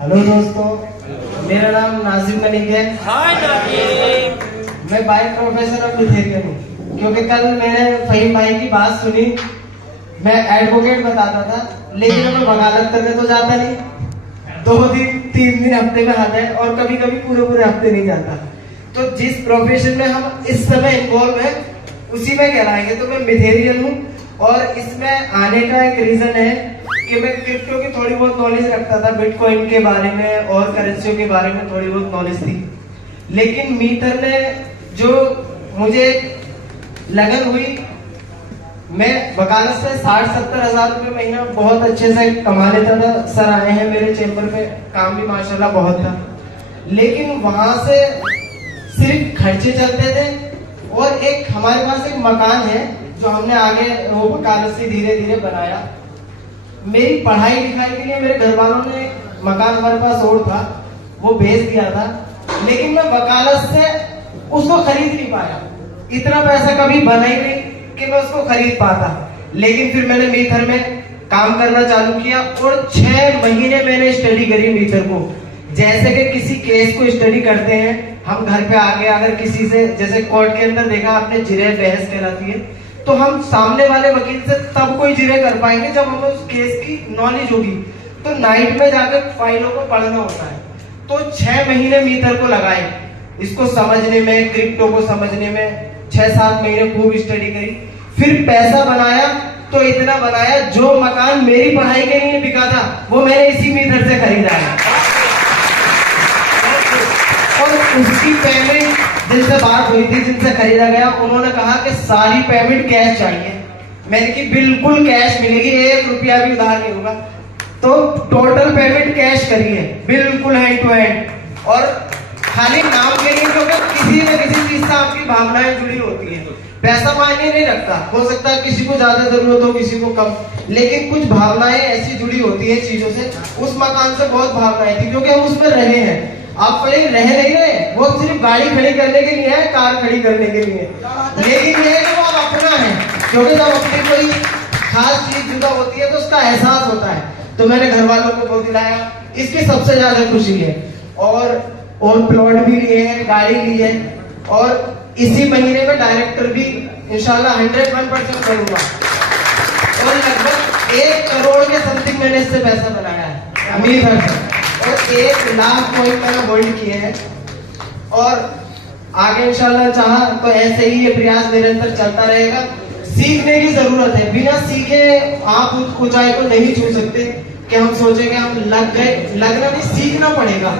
Hello दोस्तों, मेरा नाम नाजिम मलिक है। हाय नाजिम। मैं बाय प्रोफेसर ऑफ मिथेरियन हूँ। क्योंकि कल मैंने फहीम भाई की बात सुनी, मैं एडवोकेट बताता था, लेकिन मैं वकालत करने तो जाता नहीं। 2 दिन 3 दिन हफ्ते में आता है और कभी कभी पूरे हफ्ते नहीं जाता। तो जिस प्रोफेशन में हम इस समय इन्वॉल्व है उसी में कहलाएंगे। तो मैं मिथेरियन हूँ और इसमें आने का एक रीजन है कि मैं क्रिप्टो की थोड़ी बहुत नॉलेज रखता था, बिटकॉइन के बारे में और करेंसियों के बारे में थोड़ी बहुत नॉलेज थी। लेकिन मीटर ने जो मुझे लगन हुई, मैं वकालत से 60-70 हजार रुपए महीना बहुत अच्छे से कमा लेता था। सर आए हैं मेरे चैम्बर पे, काम भी माशाल्लाह बहुत था, लेकिन वहां से सिर्फ खर्चे चलते थे। और एक हमारे पास एक मकान है जो हमने आगे वो वकालत से धीरे धीरे बनाया। मेरी पढ़ाई लिखाई के लिए मेरे घर वालों ने मकान हमारे पास और था, वो बेच दिया था, लेकिन मैं वकालत से उसको खरीद नहीं पाया। इतना पैसा कभी बना ही नहीं कि मैं उसको खरीद पाता। लेकिन फिर मैंने मीटर में काम करना चालू किया और 6 महीने मैंने स्टडी करी मीटर को। जैसे कि किसी केस को स्टडी करते हैं हम घर पे आके, अगर किसी से, जैसे कोर्ट के अंदर देखा आपने जिरह बहस कहलाती है, तो हम सामने वाले वकील से तब कोई जिरह कर पाएंगे जब हमें उस केस की नॉलेज होगी। तो नाइट में जाकर फाइलों को पढ़ना होता है। तो 6 महीने मीटर को लगाए इसको समझने में, क्रिप्टो को समझने में 6-7 महीने खूब स्टडी करी। फिर पैसा बनाया तो इतना बनाया, जो मकान मेरी पढ़ाई के लिए बिका था वो मैंने इसी मीटर से खरीदा है। और उसकी पेमेंट जिनसे बात हुई थी, जिनसे खरीदा गया, उन्होंने कहा कि सारी पेमेंट कैश चाहिए। मैंने कि बिल्कुल कैश मिलेगी, 1 रुपया भी उधार नहीं होगा। तो टोटल पेमेंट कैश करिए, बिल्कुल हैंड टू हैंड। और खाली नाम के लिए, क्योंकि किसी न किसी चीज से आपकी भावनाएं जुड़ी होती है। पैसा मायने नहीं रखता, हो सकता है किसी को ज्यादा जरूरत हो, किसी को कम, लेकिन कुछ भावनाएं ऐसी जुड़ी होती है चीजों से। उस मकान से बहुत भावनाएं थी, क्योंकि हम उसमें रहे हैं। आप कहीं रह नहीं रहे, वो सिर्फ गाड़ी खड़ी करने के लिए है, कार खड़ी करने के लिए, लेकिन ये है कि वो अब अपना है। क्योंकि जब अपनी कोई खास चीज जुदा होती है तो उसका एहसास होता है। तो मैंने घर वालों को वो दिलाया, इसकी सबसे ज्यादा खुशी है। और प्लॉट भी लिए हैं, गाड़ी ली है, और इसी महीने में डायरेक्टर भी इंशाल्लाह 101% करूंगा। और लगभग 1 करोड़ के समथिंग मैंने इससे पैसा बनाया है, अमीर घर से। और 1 लाख पॉइंट मैंने होल्ड किए हैं। और आगे इंशाल्लाह चाहा तो ऐसे ही ये प्रयास निरंतर चलता रहेगा। सीखने की जरूरत है, बिना सीखे आप ऊंचाई को नहीं छू सकते। कि हम सोचे कि हम लग गए, लगना नहीं, सीखना पड़ेगा।